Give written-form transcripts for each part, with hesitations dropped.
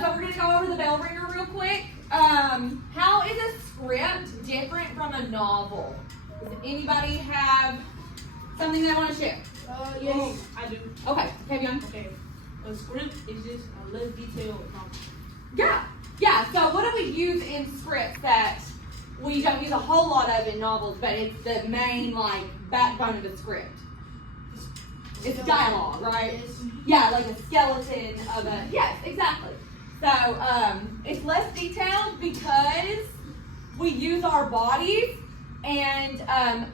So we're going to go over the bell ringer real quick. How is a script different from a novel? Does anybody have something they want to share? Yes, I do. Okay, Kevion. Okay. A script is just a less detailed novel. Yeah. So what do we use in scripts that we don't use a whole lot of in novels, but it's the main backbone of the script? It's dialogue, right? Yes. Yeah, like a skeleton of a, yes, exactly. So it's less detailed because we use our bodies and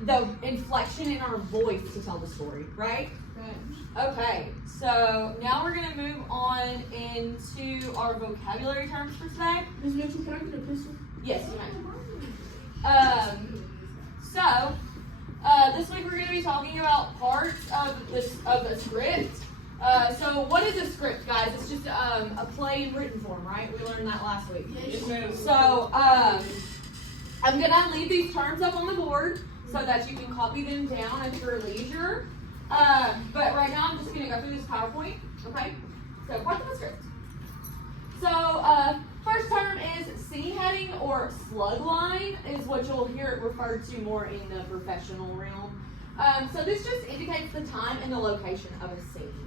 the inflection in our voice to tell the story, right? Right. Okay, so now we're going to move on into our vocabulary terms for today. Ms. Mitchell, can I get a pencil? Yes, you may. This week we're going to be talking about parts of a script. So what is a script, guys? It's just a play in written form, right? We learned that last week. Yes, ma'am. So I'm going to leave these terms up on the board so that you can copy them down at your leisure. But right now I'm just going to go through this PowerPoint, okay? So parts of a script. So first term is scene heading or slug line is what you'll hear it referred to more in the professional realm. So this just indicates the time and the location of a scene.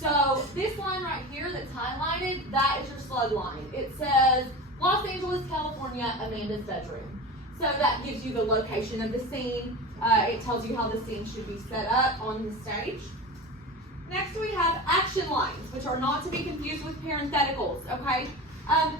So this line right here that's highlighted, that is your slug line. It says Los Angeles, California, Amanda's bedroom. So that gives you the location of the scene. It tells you how the scene should be set up on the stage. Next we have action lines, which are not to be confused with parentheticals, okay?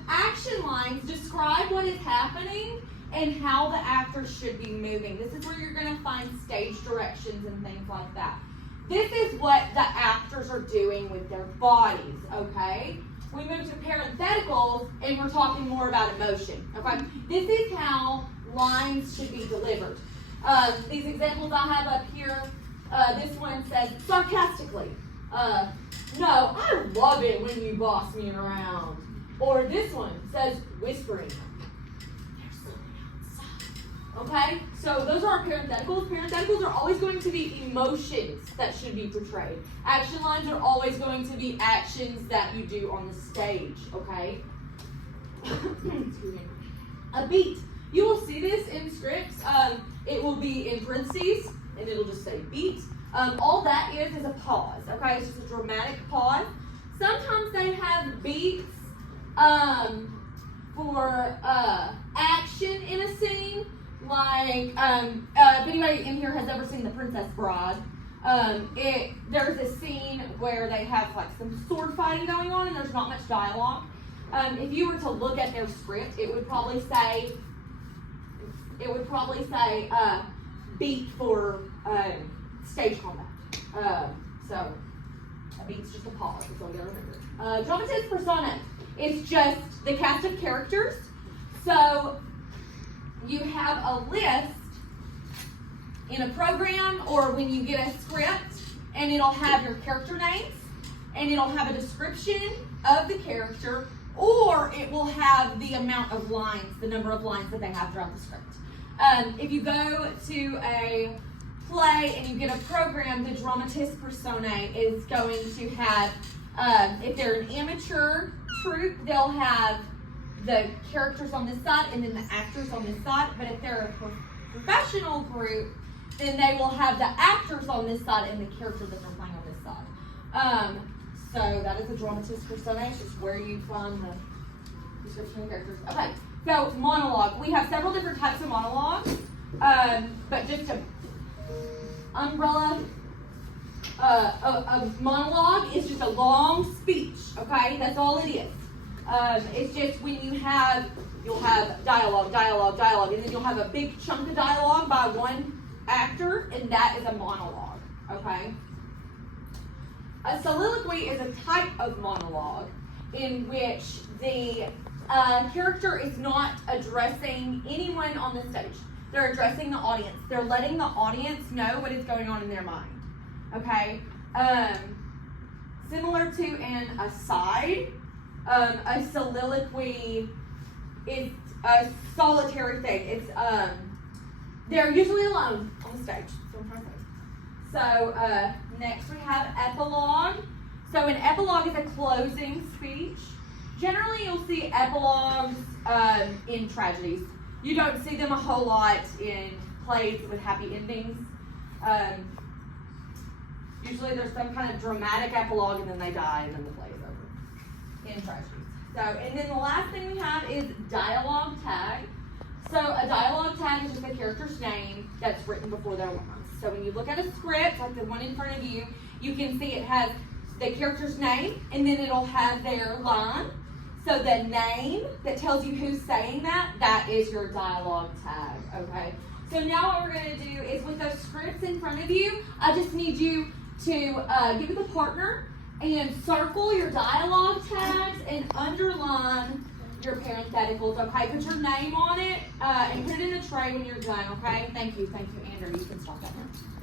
Action lines describe what is happening and how the actors should be moving. This is where you're going to find stage directions and things like that. This is what the actors are doing with their bodies, okay? We move to parentheticals and we're talking more about emotion, okay? This is how lines should be delivered. These examples I have up here, this one says sarcastically, no, I love it when you boss me around. Or this one says whispering, there's something outside. Okay, so those are our parentheticals. Parentheticals are always going to be emotions that should be portrayed. Action lines are always going to be actions that you do on the stage, okay? Excuse me. A beat. You will see this in scripts. It will be in parentheses, and it'll just say beat. All that is a pause, okay? It's just a dramatic pause. Sometimes they have beats for action in a scene, like if anybody in here has ever seen The Princess Bride, there's a scene where they have like some sword fighting going on and there's not much dialogue. If you were to look at their script, it would probably say beat for stage combat. So a beat's just a pause, that's all you gotta remember. Dramatist persona is just the cast of characters. So you have a list in a program or when you get a script, and it'll have your character names, and it'll have a description of the character, or it will have the amount of lines, the number of lines that they have throughout the script. If you go to a play and you get a program, the dramatist personae is going to have, if they're an amateur troupe, they'll have the characters on this side and then the actors on this side. But if they're a professional group, then they will have the actors on this side and the characters that they're playing on this side. So that is a dramatist personae. It's just where you find the description of characters. Okay, so monologue. We have several different types of monologues, but just a umbrella. A monologue is just a long speech. Okay, that's all it is. It's just when you'll have dialogue, and then you'll have a big chunk of dialogue by one actor, and that is a monologue. Okay. A soliloquy is a type of monologue in which the character is not addressing anyone on the stage. They're addressing the audience. They're letting the audience know what is going on in their mind. Okay? Similar to an aside, a soliloquy is a solitary thing. It's they're usually alone on the stage. So I'm trying to say. So next we have epilogue. So an epilogue is a closing speech. generally you'll see epilogues in tragedies. You don't see them a whole lot in plays with happy endings. Usually there's some kind of dramatic epilogue and then they die and then the play is over in tragedies. So, and then the last thing we have is dialogue tag. So a dialogue tag is just a character's name that's written before their lines. So when you look at a script, like the one in front of you, you can see it has the character's name and then it'll have their line. So the name that tells you who's saying that is your dialogue tag, okay? So now what we're gonna do is with those scripts in front of you, I just need you to get with a partner and circle your dialogue tags and underline your parentheticals, okay? Put your name on it and put it in a tray when you're done, okay? Thank you, Andrew. You can stop that now.